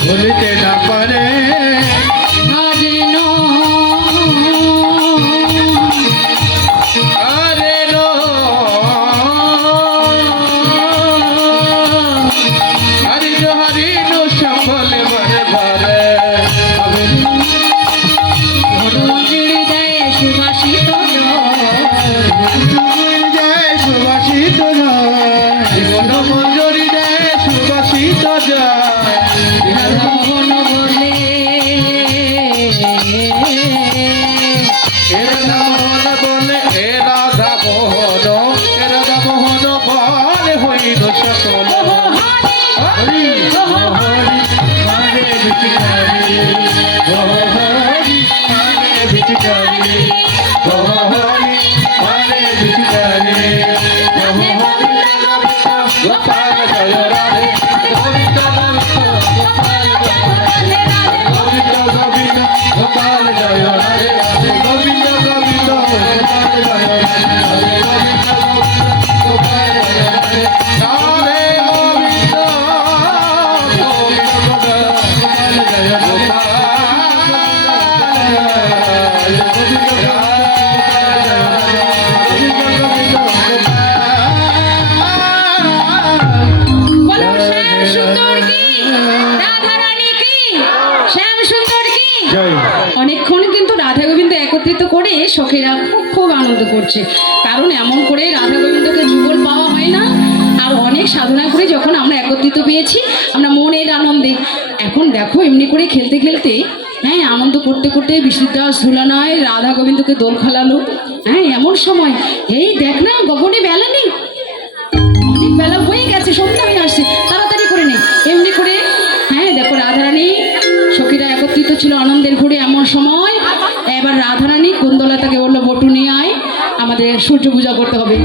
ভুলিতে না পারে অনেকক্ষণ কিন্তু রাধা গোবিন্দ একত্রিত করে সখীরা খুব আনন্দ করছে। কারণ এমন করে রাধা গোবিন্দকে যুগল পাওয়া হয় না। আর অনেক সাধনা করে যখন আমরা একত্রিত পেয়েছি আমরা মনের আনন্দে এখন দেখো এমনি করে খেলতে খেলতে হ্যাঁ আনন্দ করতে করতে বিষ্ণুদাস ঝুলানায় রাধা গোবিন্দকে দোল খেলালো। হ্যাঁ এমন সময় এই দেখ না গগনে বেলা নেই, অনেক বেলা হয়ে গেছে, সন্ধ্যা হয়ে আসছে, তাড়াতাড়ি করে নে। এমনি করে হ্যাঁ দেখো রাধারানী সখীরা একত্রিত ছিল আনন্দের ঘুরে। এমন সময় এবার রাধারানী কুন্দলতাকে বললো বটু নিয়ে আয়, আমাদের সূর্য পূজা করতে হবে।